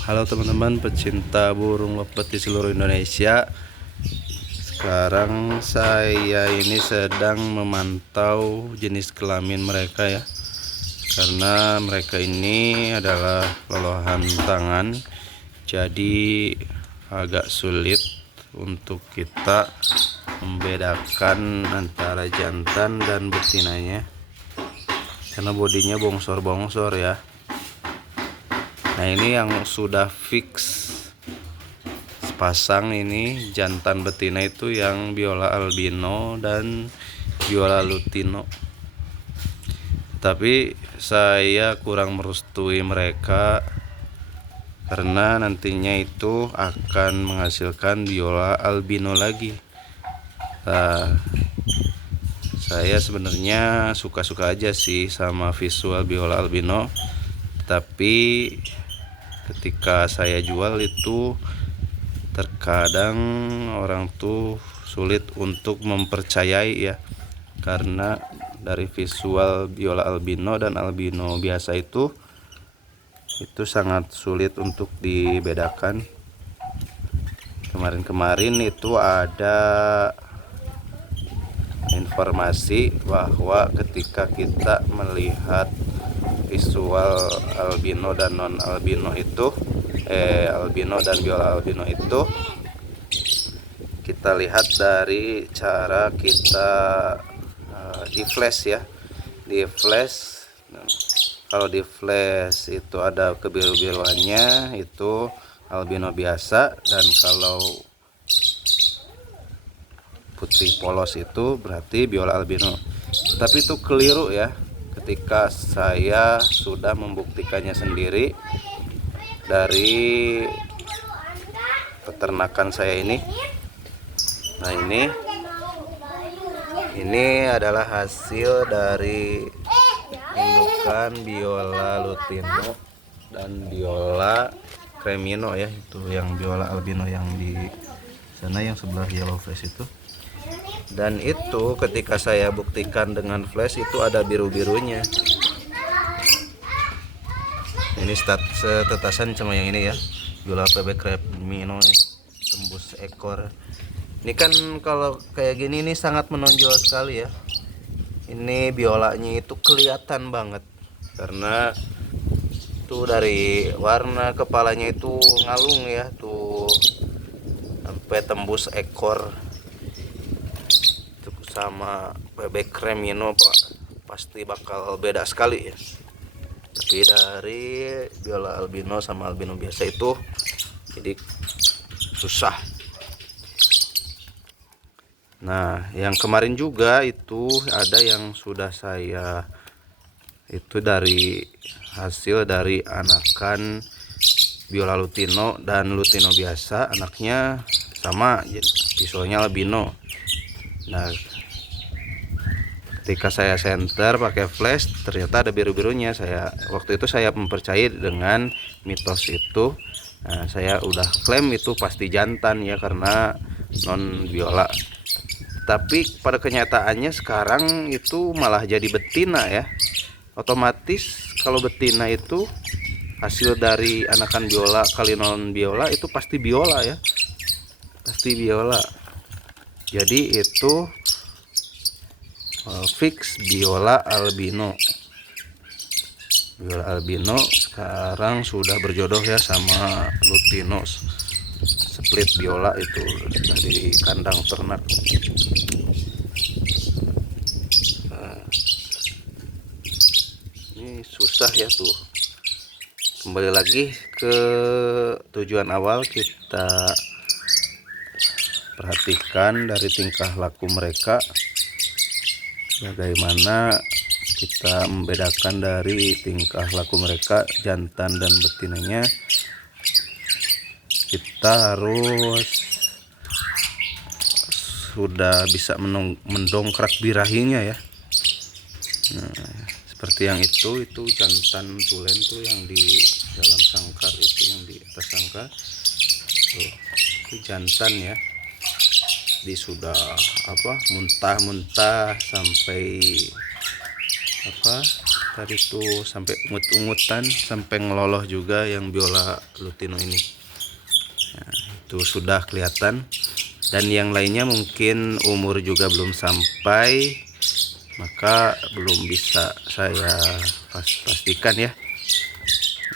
Halo teman-teman pecinta burung lepet di seluruh Indonesia. Sekarang saya ini sedang memantau jenis kelamin mereka ya. Karena mereka ini adalah lolohan tangan, jadi agak sulit untuk kita membedakan antara jantan dan betinanya. Karena bodinya bongsor-bongsor ya. Nah, ini yang sudah fix sepasang ini jantan betina itu yang Biola albino dan Biola lutino. Tapi saya kurang merestui mereka karena nantinya itu akan menghasilkan Biola albino lagi. Nah, saya sebenarnya suka-suka aja sih sama visual Biola albino, tapi ketika saya jual itu terkadang orang tuh sulit untuk mempercayai ya, karena dari visual Biola albino dan albino biasa itu sangat sulit untuk dibedakan. Kemarin-kemarin itu ada informasi bahwa ketika kita melihat visual albino dan non albino itu albino dan Biola albino itu, kita lihat dari cara kita di flash ya, di flash. Kalau di flash itu ada kebiru-biruannya itu albino biasa, dan kalau putih polos itu berarti Biola albino. Tapi itu keliru ya, ketika saya sudah membuktikannya sendiri dari peternakan saya ini. Nah, ini adalah hasil dari indukan Biola lutino dan Biola cremino ya, itu yang Biola albino yang di sana yang sebelah yellow face itu. Dan itu ketika saya buktikan dengan flash itu ada biru-birunya. Ini setetasan sama yang ini ya, Biola PB cremino tembus ekor. Ini kan kalau kayak gini ini sangat menonjol sekali ya. Ini biolanya itu kelihatan banget karena tuh dari warna kepalanya itu ngalung ya, tuh sampai tembus ekor. Sama bebek cremino pasti bakal beda sekali ya. Tapi dari Biola albino sama albino biasa itu jadi susah. Nah, yang kemarin juga itu ada yang sudah saya itu dari hasil dari anakan Biola lutino dan lutino biasa, anaknya sama visualnya albino. Nah, ketika saya senter pakai flash ternyata ada biru-birunya. Waktu itu saya mempercayai dengan mitos itu. Nah, saya udah klaim itu pasti jantan ya karena non Biola. Tapi pada kenyataannya sekarang itu malah jadi betina ya. Otomatis kalau betina itu hasil dari anakan Biola kali non Biola itu pasti Biola ya. Pasti Biola. Jadi itu fix Biola albino. Biola albino sekarang sudah berjodoh ya sama lutino split Biola itu dari kandang ternak. Nah, ini susah ya tuh. Kembali lagi ke tujuan awal, kita perhatikan dari tingkah laku mereka, bagaimana kita membedakan dari tingkah laku mereka jantan dan betinanya. Kita harus sudah bisa mendongkrak birahinya ya. Nah, seperti yang itu jantan tulen tuh yang di dalam sangkar itu, yang di atas sangkar tuh, itu jantan ya. Di sudah muntah-muntah sampai tadi tuh sampai ungut-ungutan, sampai ngeloloh juga yang Biola Lutino ini. Nah, itu sudah kelihatan. Dan yang lainnya mungkin umur juga belum sampai, maka belum bisa saya pastikan ya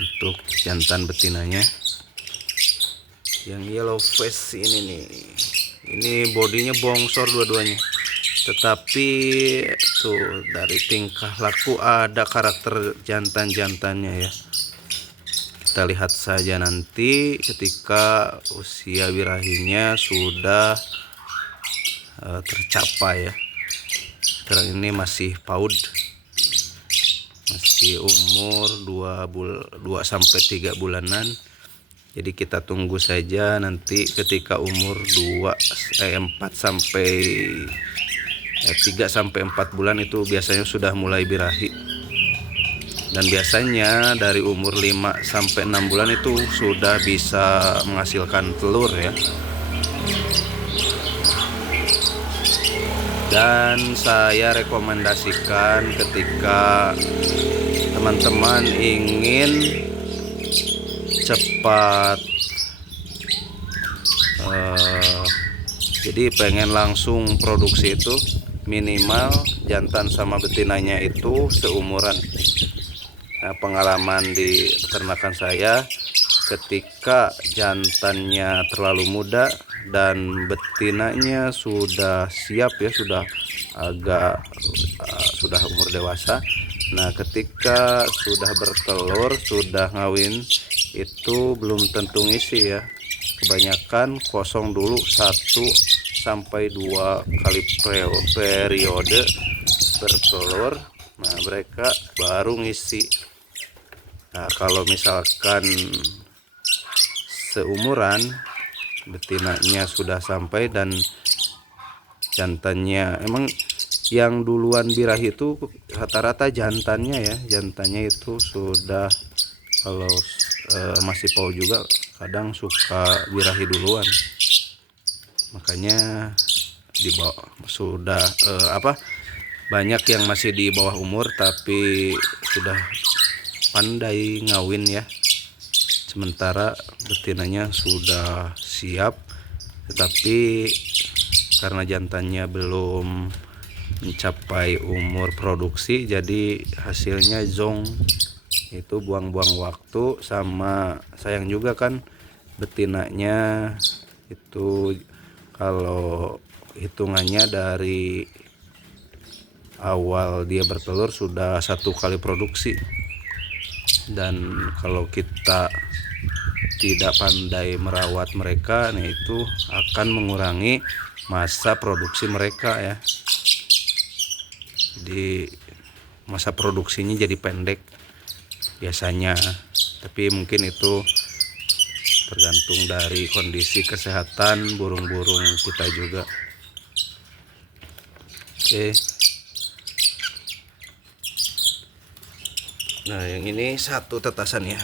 untuk jantan betinanya. Yang yellow face ini nih, ini bodinya bongsor dua-duanya, tetapi tuh dari tingkah laku ada karakter jantan-jantannya ya. Kita lihat saja nanti ketika usia birahinya sudah tercapai ya. Sekarang ini masih PAUD, masih umur 2 sampai 3 bulanan. Jadi kita tunggu saja nanti ketika umur 4 sampai 3 sampai 4 bulan itu biasanya sudah mulai birahi. Dan biasanya dari umur 5 sampai 6 bulan itu sudah bisa menghasilkan telur ya. Dan saya rekomendasikan ketika teman-teman ingin cepat jadi pengen langsung produksi, itu minimal jantan sama betinanya itu seumuran. Nah, pengalaman di peternakan saya, ketika jantannya terlalu muda dan betinanya sudah siap ya, sudah agak sudah umur dewasa. Nah, ketika sudah bertelur, sudah ngawin, itu belum tentu ngisi ya. Kebanyakan kosong dulu 1 sampai 2 kali periode bertelur. Nah, mereka baru ngisi. Nah, kalau misalkan seumuran, betinanya sudah sampai dan jantannya, emang yang duluan birahi itu rata-rata jantannya ya, jantannya itu sudah, kalau masih PAUD juga kadang suka birahi duluan, makanya di bawah sudah banyak yang masih di bawah umur tapi sudah pandai ngawin ya. Sementara betinanya sudah siap, tetapi karena jantannya belum mencapai umur produksi, jadi hasilnya zong. Itu buang-buang waktu, sama sayang juga kan betinanya itu. Kalau hitungannya dari awal dia bertelur sudah 1 kali produksi, dan kalau kita tidak pandai merawat mereka, nah itu akan mengurangi masa produksi mereka ya. Jadi masa produksinya jadi pendek biasanya, tapi mungkin itu tergantung dari kondisi kesehatan burung-burung kita juga. Oke. Nah, yang ini 1 tetasan ya.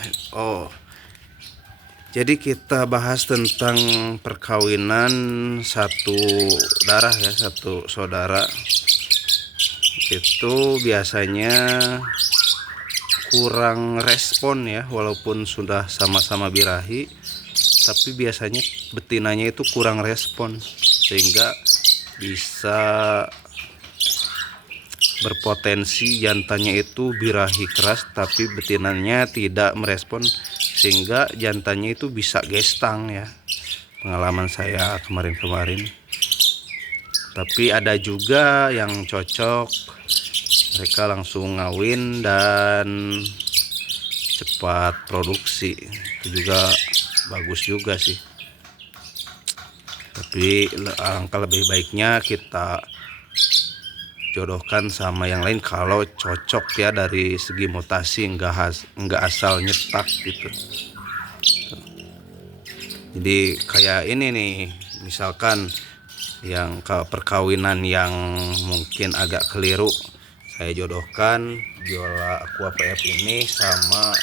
Jadi kita bahas tentang perkawinan 1 darah ya, 1 saudara. Itu biasanya kurang respon ya, walaupun sudah sama-sama birahi, tapi biasanya betinanya itu kurang respon, sehingga bisa berpotensi jantannya itu birahi keras tapi betinanya tidak merespon, sehingga jantannya itu bisa gestang ya, pengalaman saya kemarin-kemarin. Tapi ada juga yang cocok, mereka langsung ngawin dan cepat produksi, itu juga bagus juga sih. Tapi alangkah lebih baiknya kita jodohkan sama yang lain kalau cocok ya, dari segi mutasi, enggak asal nyetak gitu. Jadi kayak ini nih, misalkan yang perkawinan yang mungkin agak keliru, saya jodohkan Biola Aqua PF ini sama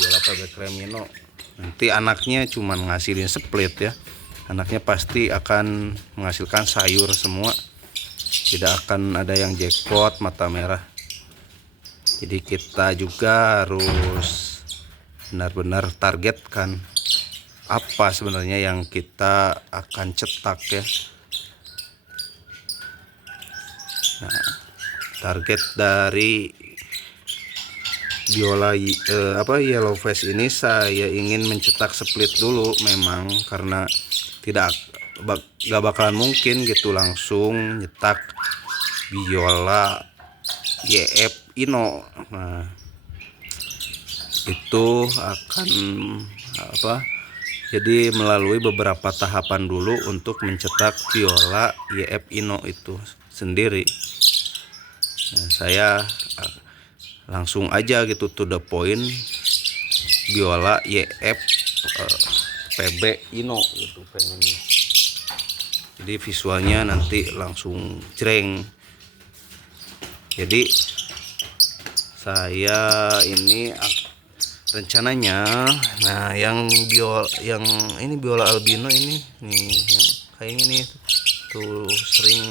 Biola PB Cremino. Nanti anaknya cuma ngasilin split ya, anaknya pasti akan menghasilkan sayur semua, tidak akan ada yang jackpot mata merah. Jadi kita juga harus benar-benar targetkan apa sebenarnya yang kita akan cetak ya. Nah, target dari biola yellow face ini saya ingin mencetak split dulu memang, karena gak bakalan mungkin gitu langsung nyetak biola YF Ino. Nah, itu akan jadi melalui beberapa tahapan dulu untuk mencetak biola YF Ino itu sendiri. Nah, saya langsung aja gitu to the point, biola YF PB Ino gitu pengennya. Jadi visualnya nanti langsung jreng. Jadi saya ini rencananya, nah yang ini biola albino ini nih, yang kayaknya nih tuh sering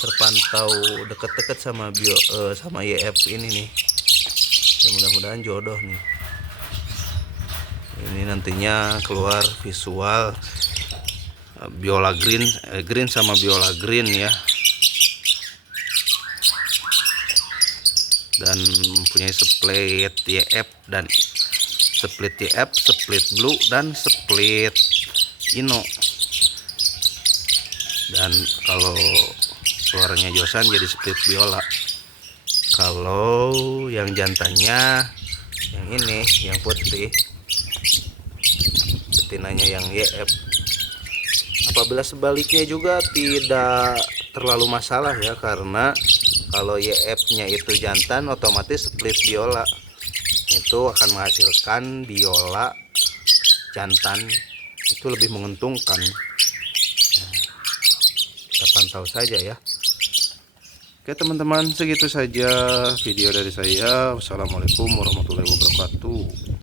terpantau deket-deket sama sama YF ini nih. Ya mudah-mudahan jodoh nih. Ini nantinya keluar visual biola green sama biola green ya. Dan mempunyai split YF dan split YF, split blue dan split Ino. Dan kalau keluarnya Josan jadi split biola. Kalau yang jantannya yang ini, yang putih, betinanya yang YF. Apabila sebaliknya juga tidak terlalu masalah ya, karena kalau YF-nya itu jantan, otomatis split biola itu akan menghasilkan biola jantan, itu lebih menguntungkan. Nah, kita pantau saja ya. Oke teman-teman, segitu saja video dari saya. Wassalamualaikum warahmatullahi wabarakatuh.